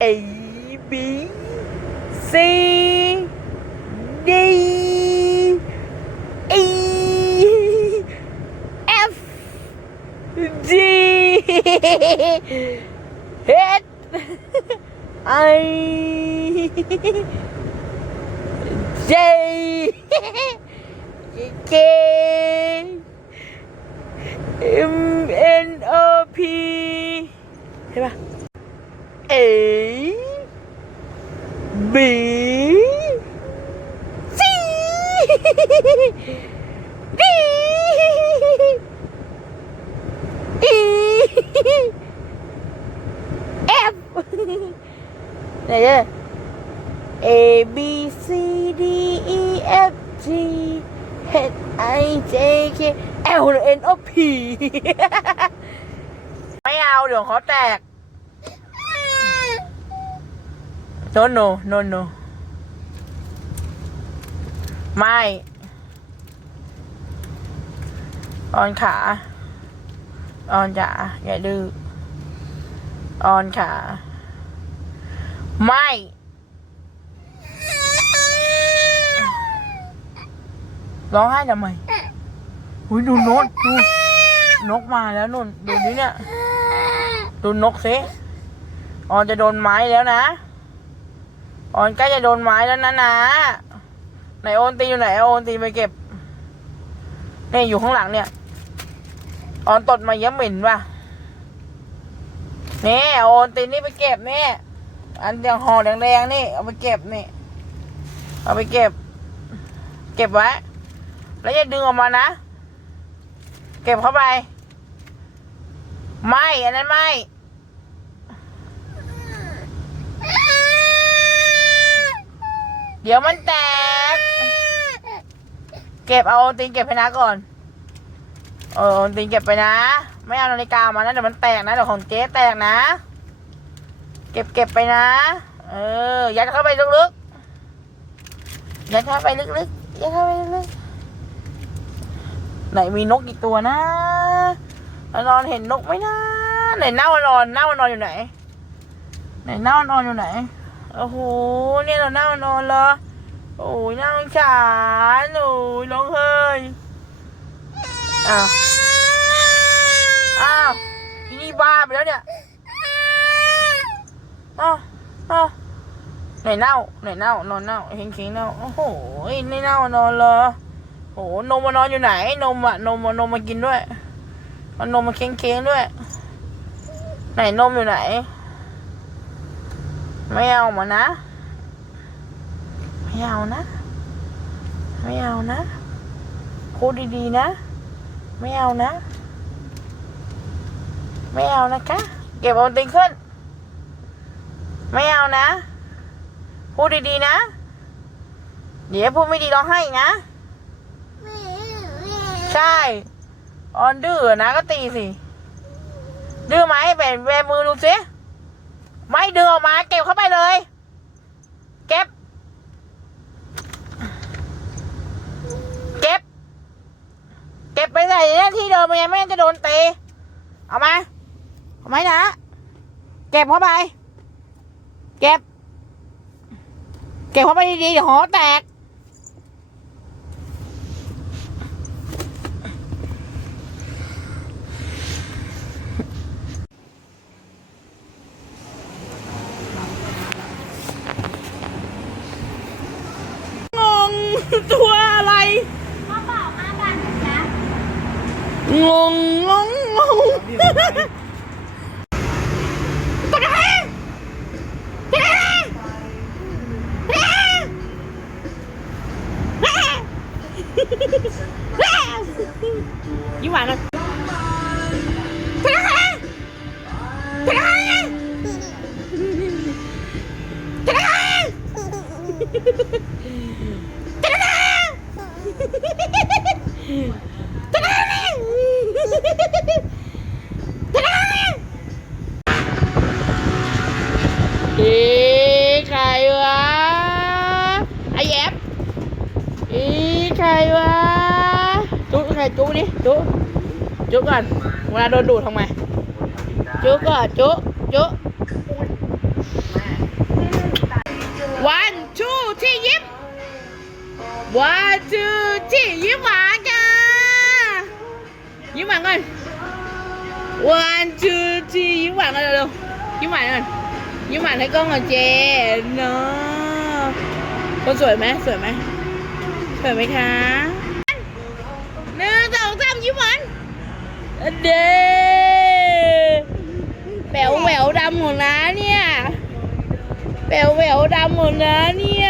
A B C D E F G. H I J. K. M N O P. A B C D E F ไหนเนี่ย A B C D E F G H I J K L N O P ไม่เอาเดี๋ยวเขาแตก no no no no ไม่ ออนขา ออนจ๋าอย่าดื้อ ออนขา ไม่ ร้องไห้ทำไมอุ้ยดูนกดูนกมาแล้วนุ่นดูนี่เนี่ย ดูนกสิออนจะโดนไม้แล้วนะ ออนใกล้จะโดนไม้แล้วนะนะไหนโอนตีอยู่ไหนอาโอนตีไปเก็บนี่อยู่ข้างหลังเนี่ย ออนตดมาเยี่ยมเหม็นป่ะนี่เอาโอนตีนี่ไปเก็บนี่อันเดียวห่อแดงๆนี่ เอาไปเก็บนี่ เอาไปเก็บ เก็บไว้ แล้วอย่าดึงออกมานะ เก็บเข้าไป ไม่ อันนั้นไม่ เดี๋ยวมันแตก เก็บเอาโอนตินเก็บไปนะก่อน เออโอนตินเก็บไปนะ ไม่เอานาฬิกามานะเดี๋ยวมันแตกนะเดี๋ยวของเจ๊แตกนะ เก็บเก็บไปนะ เออ ยัดเข้าไปลึกๆ ยัดเข้าไปลึกๆ ยัดเข้าไปลึกๆ ไหนมีนกอีกตัวนะนอนเห็นนกไหมนะ ไหนเน่านอนเน่านอนอยู่ไหน ไหนเน่านอนอยู่ไหน โอ้โห เนี่ยเราเน่านอนเหรอ โอ้ยน่าสงสารโอ้ยร้องเฮ้ย อ้าว อ้าวอีนี่บ้าไปแล้วเนี่ยอ้าวอ้าวไหนเน่าไหนเน่านอนเน่าเฮงเฮงเน่า โอ้โหนี่เน่านอนเหรอโอ้โหนมมานอนอยู่ไหน นมอะนมอะนมมากินด้วยเอานมมาเค้งเค้งด้วย ไหนนมอยู่ไหน ไม่เอามานะ ไม่เอานะ ไม่เอานะพูดดีๆนะ ไม่เอานะ ไม่เอานะคะ เก็บเอาติงขึ้น ไม่เอานะ พูดดีๆนะ เดี๋ยวพูดไม่ดีร้องไห้นะ ใช่ ออนดื้อนะก็ตีสิ ดื้อไหมแบนแบมือดูสิ ไม่ดึงออกมา เก็บเข้าไปเลย เก็บ เก็บ เก็บไปใส่หน้าที่เดิมยังไม่งั้นจะโดนตีเอามาเอาไหมนะเก็บเข้าไป เก็บ เก็บเข้าไปดีๆเดี๋ยวหอแตก งง ตัวอะไรมาบอกมาบันนะงงงงงง ใครจุ๊นี่จุ๊จุ๊ก่อนเวลาโดนดูดทำไมจุ๊ก่อนจุ๊จุ๊วันชูที่ยิ้มวันชูที่ยิ้มหวานจ้ายิ้มหวานก่อนวันชูที่ยิ้มหวานกันเร็วยิ้มหวานก่อนยิ้มหวานให้กล้องก่อนเจเนาะคนสวยไหมสวยไหมสวยไหมคะ เด้แป๋วแหววดำหมดนะเนี่ยแปวแหววดำหมดนะเนี่ย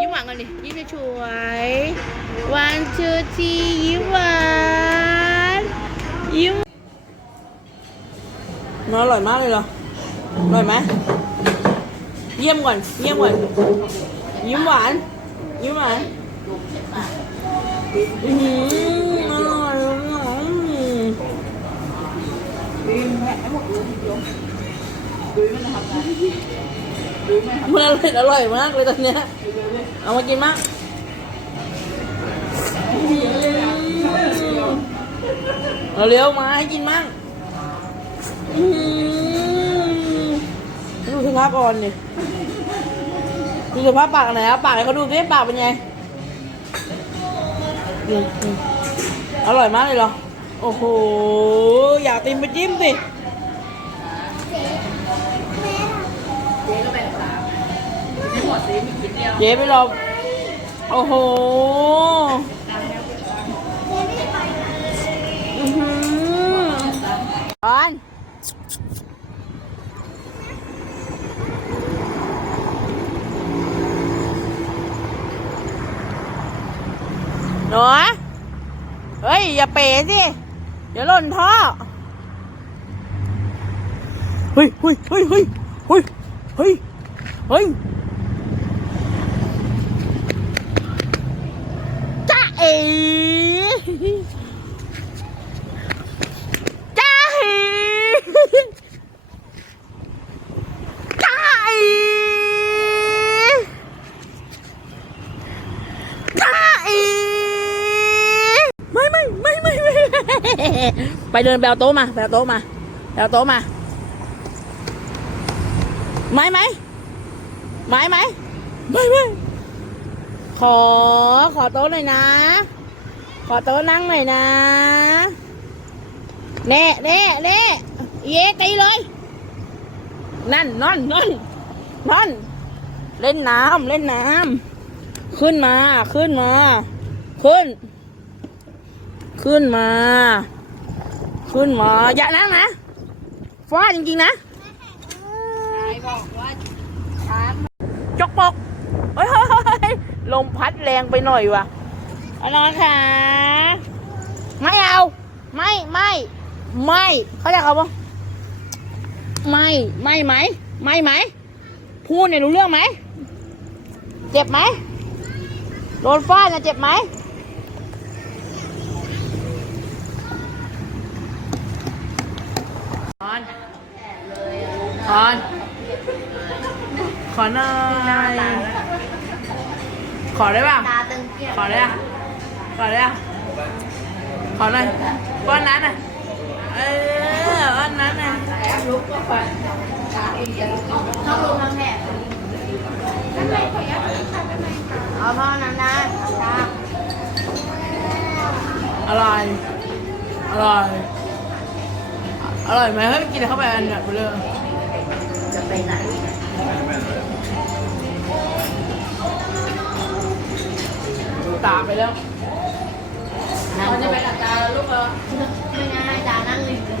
ยิ้มหวานกันดิยิ้มช่วยวันชูทียิ้มหวานยิ้มน้ออร่อยมากเลยเหรออร่อยไหมเยี่ยมก่อนเยี่ยมก่อนยิ้มหวานยิ้มหวานอือหืออร่อยอืม มันอร่อยอร่อยมากเลยตอนเนี้ย เอามากินมากเอาเร็วมาให้กินมั่งดูสภาพก่อนดิดูสภาพปากไหนอยครับปากให้เขาดูสิปากเป็นไงอืมอืมอร่อยมากเลยเหรอ โอ้โห อยากติมไปจิ้มสิ เจ๊ไปรอโอ้โหอื้อหือออนหนูเฮ้ย อย่าเป๋สิ เดี๋ยวหล่นท่อ เฮ้ยเฮ้ยเฮ้ยเฮ้ยเฮ้ยเฮ้ยเฮ้ย จ้าเอ๋จ้าเอจ้าเอจ้าเอไม่ไม่ไม่ไม่ไม่ไปเดินแบลโต๊ะมาแบลโต๊ะมาแบลโต๊ะมาไม้ไหมไม้ไหมไม่ไม่ ขอ ขอโต๊ะหน่อยนะ ขอโต๊ะนั่งหน่อยนะเน่เน่เน่เย่ตีเลย นั่นนั่นนั่นนั่นเล่นน้ำเล่นน้ำขึ้นมา ขึ้นมา ขึ้น ขึ้นมา ขึ้นมา อย่านั่งนะฟาดจริงๆนะจกปกเฮ้ยเฮ้ยเฮ้ยเฮ้ย ลมพัดแรงไปหน่อยว่ะเอานอนค่ะไม่เอา ไม่ไม่ไม่เขาจะเขาปะไม่ไม่ไหมไม่ไหมพูดเนี่ยรู้เรื่องไหมเจ็บไหมโดนฟาดนะเจ็บไหมออนออนขอหน่อย ขอได้ป่ะ ตาตึงเกลียดขอได้ป่ะ ขอได้ป่ะ ขอหน่อยก้อนนั้นอะ เออก้อนนั้นอะต้องลงน้ำแข็งเอาพ่อนั้นนะตาอร่อย อร่อย อร่อยไหมเฮ้ยกินเข้าไปอันแบบเบลอจะไปไหน ตาไปแล้วนั่งมันจะไปหลับตาแล้วลูกเหรอไม่งั้นให้ตานั่งริมเลย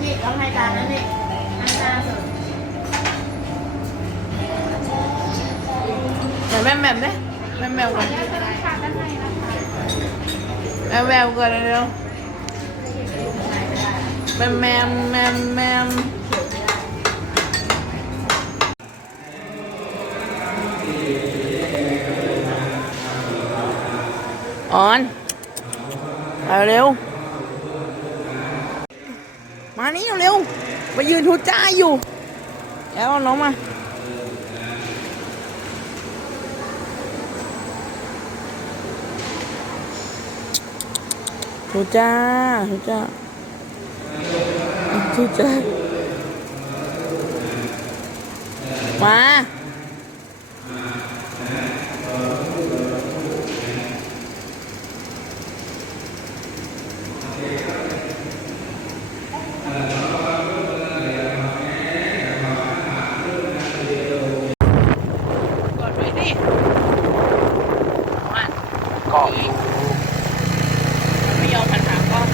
นี่ต้องให้ตานั่งนี่นั่งหน้าสุดไหนแม่แม่ไหมแม่แม่ก่อนแม่แม่ก่อนเร็วแม่แม่แม่แม่ ออนไปเร็ว มานี่เร็วมายืนทูจ้าอยู่แล้วเอาน้องมาทูจ้าทูจ้าทูจ้ามา ว้สิมันเกาะอยู่ มันไม่ยอมหันหากล้อง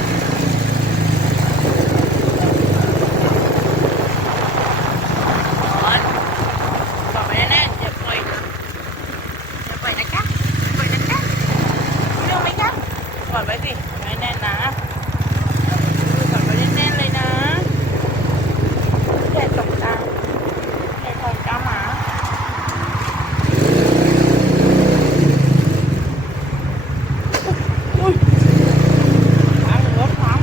กดไว้แน่นอย่าปล่อยอย่าปล่อยนะจ๊ะอย่าปล่อยนะจ๊ะเรื่องไหมจ๊ะกดไว้สิไว้แน่นนะกดไว้แน่นๆเลยนะแค่ตกตาแค่ตกตาหมา อุ้ยพังรถพัง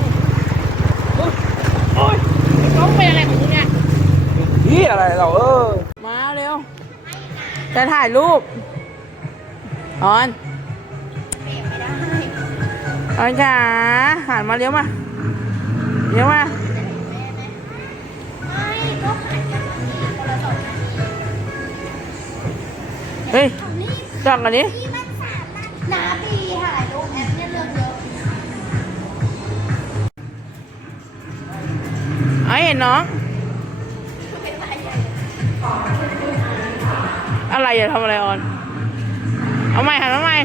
อุ้ยโอ้ยน้องเป็นอะไรของมึงเนี่ย พี่อะไรเราเออ มาเร็ว จะถ่ายรูป ออน ไม่ได้ออนจ๋าหันมาเร็วมาเร็วมา ไม่ก็หันกันคนละสองนาทีเฮ้ยเอานี่จอกกันดิพี่มันสามนาทีนาบีถ่ายรูปแอปเนี่ยเลือกเยอะไอ้เห็นน้อง อะไรอย่าทำอะไรออน เอาใหม่หันมาใหม่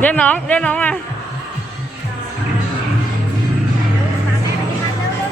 เรียกน้องเรียกน้องมา